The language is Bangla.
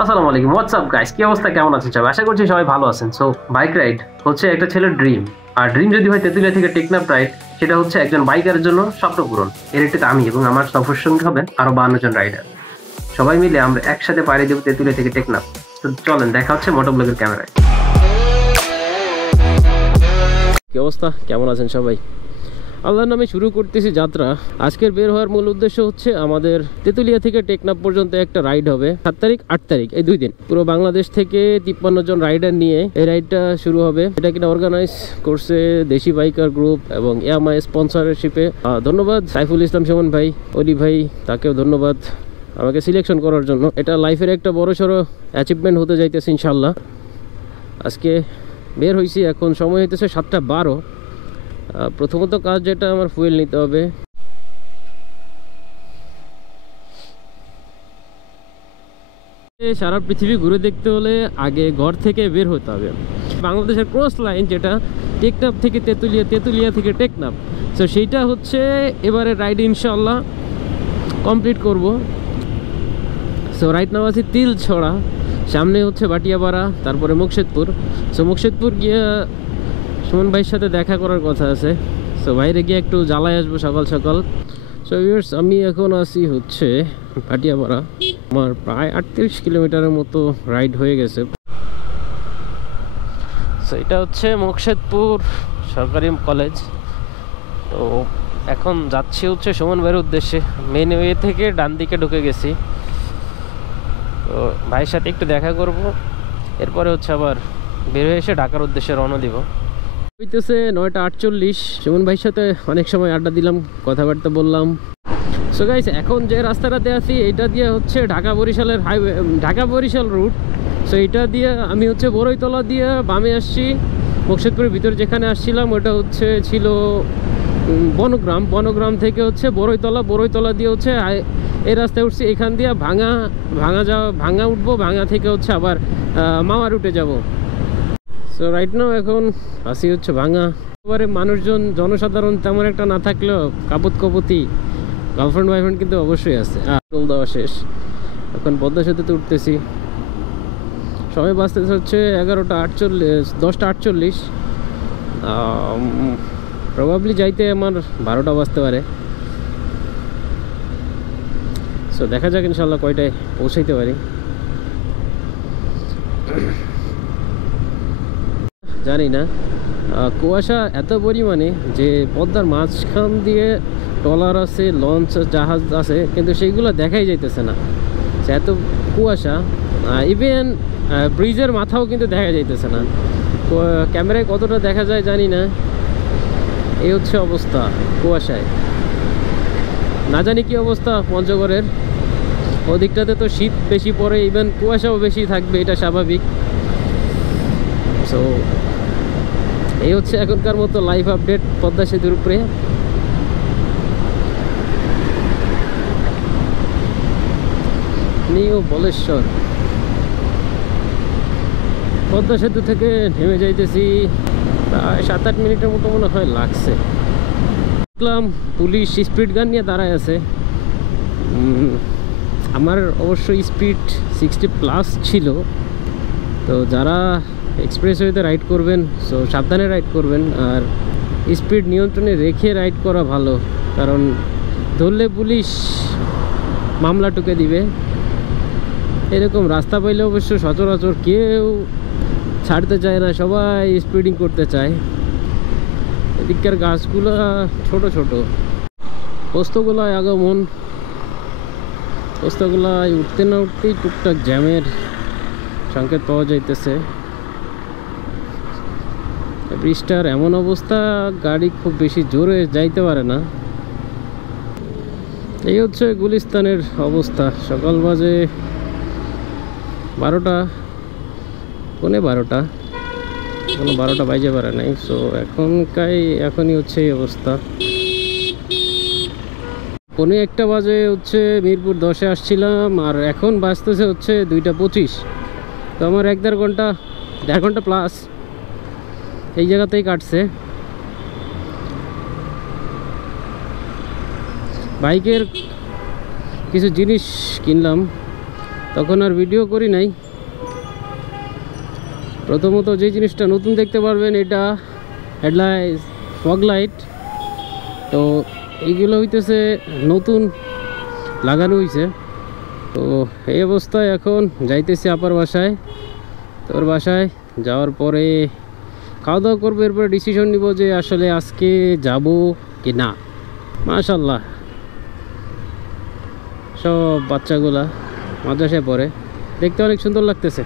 আসসালামু আলাইকুম, হোয়াটসঅ্যাপ গাইস, কি অবস্থা, কেমন আছেন সবাই? আশা করছি সবাই ভালো আছেন। সো বাইক রাইড হচ্ছে একটা ছেলের ড্রিম। আর ড্রিম যদি হয় তেতুলিয়া থেকে টেকনাফ রাইড, সেটা হচ্ছে একজন বাইকারের জন্য স্বপ্ন পূরণ। এর একটা আমি এবং আমার সফর সঙ্গী হবেন আরো 52 জন রাইডার। সবাই মিলে আমরা একসাথে পাড়ি দেবো তেতুলিয়া থেকে টেকনাফ। তো চলেন, দেখা হচ্ছে মোটোব্লগের ক্যামেরায়। কি অবস্থা, কেমন আছেন সবাই? আল্লাহর নামে শুরু করতেছি যাত্রা। আজকের বের হওয়ার মূল উদ্দেশ্য হচ্ছে আমাদের তেতুলিয়া থেকে টেকনাফ পর্যন্ত একটা রাইড হবে 7 তারিখ 8 তারিখ, এই 2 দিন। পুরো বাংলাদেশ থেকে 53 জন রাইডার নিয়ে এই রাইডটা শুরু হবে। এটা কিনা অর্গানাইজ করছে দেশি বাইকার গ্রুপ এবং ইয়ামাহা স্পন্সরশিপে। ধন্যবাদ সাইফুল ইসলাম সুমন ভাই, অলি ভাই, তাকেও ধন্যবাদ আমাকে সিলেকশন করার জন্য। এটা লাইফের একটা বড়সড় অ্যাচিভমেন্ট হতে যাইতেছে ইনশাল্লাহ। আজকে বের হয়েছি, এখন সময় হইতেছে 7:12। প্রথমত কাজ যেটা, আমার ফুয়েল নিতে হবে। সারা পৃথিবী ঘুরে দেখতে হলে আগে ঘর থেকে বের হতে হবে। বাংলাদেশের ক্রস লাইন যেটা টেকনাফ থেকে তেতুলিয়া, তেতুলিয়া থেকে টেকনাফ, তো সেইটা হচ্ছে এবারে রাইড ইনশাল্লাহ কমপ্লিট করব। সো রাইড নাম আছে তিলছড়া, সামনে হচ্ছে বাটিয়াপাড়া, তারপরে মুকশেদপুর। সো মুকশেদপুর গিয়ে সুমন ভাইয়ের সাথে দেখা করার কথা আছে। সো বাইরে গিয়ে একটু জ্বালায় আসবো সকাল সকাল। সো ভিউয়ার্স, আমি এখন আসি হচ্ছে ভাটিয়াপাড়া। আমার প্রায় 38 কিলোমিটারের মতো রাইড হয়ে গেছে। সো এটা হচ্ছে মুকশেদপুর সরকারি কলেজ। তো এখন যাচ্ছি হচ্ছে সুমন ভাইয়ের উদ্দেশ্যে। মেন ওয়ে থেকে ডান দিকে ঢুকে গেছি। তো ভাইয়ের সাথে একটু দেখা করব, এরপরে হচ্ছে আবার বের হয়ে এসে ঢাকার উদ্দেশ্যে রওনা দিব। হইতেছে 9:48। সুমন ভাইয়ের সাথে অনেক সময় আড্ডা দিলাম, কথাবার্তা বললাম। সো গাইস, এখন যে রাস্তাটাতে আছি এটা দিয়ে হচ্ছে ঢাকা বরিশালের highway, Dhaka Barishal route. So এটা দিয়ে আমি হচ্ছে বড়ইতলা দিয়ে বামে আসছি। মুকশেদপুরের ভিতরে যেখানে আসছিলাম ওটা হচ্ছে ছিল বনগ্রাম। বনগ্রাম থেকে হচ্ছে বড়ইতলা, বড়ইতলা দিয়ে হচ্ছে এই রাস্তায় উঠছি। এখান দিয়ে ভাঙা উঠবো, ভাঙা থেকে হচ্ছে আবার মাওয়া রুটে যাব। সো রাইট নাও এখন আসি হচ্ছে ভাঙা। এবারে মানুষজন, জনসাধারণ তেমন একটা না থাকলেও কাপত কপতি গার্লফ্রেন্ড বয়ফ্রেন্ড কিন্তু অবশ্যই আছে। টোল দেওয়া শেষ, এখন পদ্মা সেতুতে উঠতেছি। সময় বাঁচতেছে হচ্ছে 11:48, 10:48। প্রবাবলি যাইতে আমার 12টা বাজতে পারে। সো দেখা যাক ইনশাল্লাহ কয়টায় পৌঁছাইতে পারি। জানি না, কুয়াশা এত পরিমাণে যে পদ্মার মাঝখান দিয়ে ট্রলার আছে, লঞ্চ, জাহাজ আছে, কিন্তু সেইগুলো দেখাই যাইতেছে না। এত কুয়াশা, ইভেন ব্রিজের মাথাও কিন্তু দেখা যাইতেছে না। ক্যামেরায় কতটা দেখা যায় জানি না। এই হচ্ছে অবস্থা কুয়াশায়। না জানি কি অবস্থা পঞ্চগড়ের ওদিকটাতে, তো শীত বেশি পড়ে, ইভেন কুয়াশাও বেশি থাকবে, এটা স্বাভাবিক। সো এই হচ্ছে এখনকার মতো লাইভ আপডেট পদ্মা সেতুর উপরে। নিউ বলেশ্বর পদ্মা সেতু থেকে নেমে যাইতেছি, প্রায় 7-8 মিনিটের মতো মনে হয় লাগছে। দেখলাম পুলিশ স্পিড গান নিয়ে দাঁড়ায় আছে। আমার অবশ্য স্পিড 60+ ছিল। তো যারা এক্সপ্রেসওয়েতে রাইড করবেন, সো সাবধানে রাইড করবেন, আর স্পিড নিয়ন্ত্রণে রেখে রাইড করা ভালো, কারণ ধরলে পুলিশ মামলা টুকে দিবে। এরকম রাস্তা পাইলে অবশ্য সচরাচর কেউ ছাড়তে চায় না, সবাই স্পিডিং করতে চায়। এদিককার গাছগুলো ছোট ছোট। পোস্তগোলায় আগমন, পোস্তগোলায় উঠতে না উঠতেই টুকটাক জ্যামের সংকেত পাওয়া যাইতেছে। ব্রিজটার এমন অবস্থা, গাড়ি খুব বেশি জোরে যাইতে পারে না। এই হচ্ছে গুলিস্তানের অবস্থা। সকাল বাজে 12টা, পৌনে 12টা, কোনো 12টা বাজে পারে নাই। সো এখনই হচ্ছে এই অবস্থা। পৌনে 1টা বাজে হচ্ছে মিরপুর 10-এ আসছিলাম, আর এখন বাজতেছে হচ্ছে 2টা 25। তো আমার 1.5 ঘন্টা প্লাস এই জায়গাতেই কাটছে। বাইকের কিছু জিনিস কিনলাম, তখন আর ভিডিও করি নাই। প্রথমত যে জিনিসটা নতুন দেখতে পারবেন, এটা হেডলাইট ফগ লাইট। তো এইগুলো হইতেছে নতুন লাগানো হয়েছে। তো এই অবস্থায় এখন যাইতেছি আপার বাসায়। তোর বাসায় যাওয়ার পরে খাওয়া দাওয়া করবো, এরপরে ডিসিশন নিব যে আসলে আজকে যাব কি না। মাশাল্লাহ সব বাচ্চাগুলা মাদ্রাসায় পড়ে, দেখতে অনেক সুন্দর লাগতেছে।